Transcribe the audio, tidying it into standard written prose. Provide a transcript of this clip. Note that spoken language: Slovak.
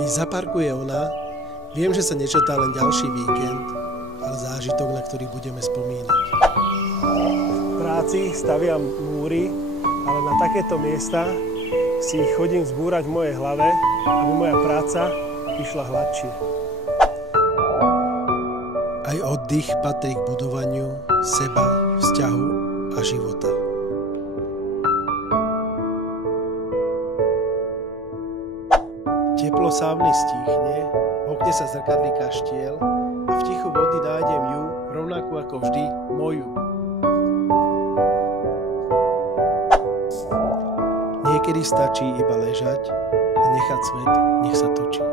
Keď zaparkuje ona, viem, že sa nečetá len ďalší víkend, ale zážitok, na ktorý budeme spomínať. V práci staviam múry, ale na takéto miesta si ich chodím zbúrať v mojej hlave, aby moja práca išla hladšie. Aj oddych patrí k budovaniu seba, vzťahu a života. Teplo sávny stíchne, v okne sa zrkadlí kaštiel a v tichu vody nájdem ju, rovnakú ako vždy, moju. Niekedy stačí iba ležať a nechať svet, nech sa točí.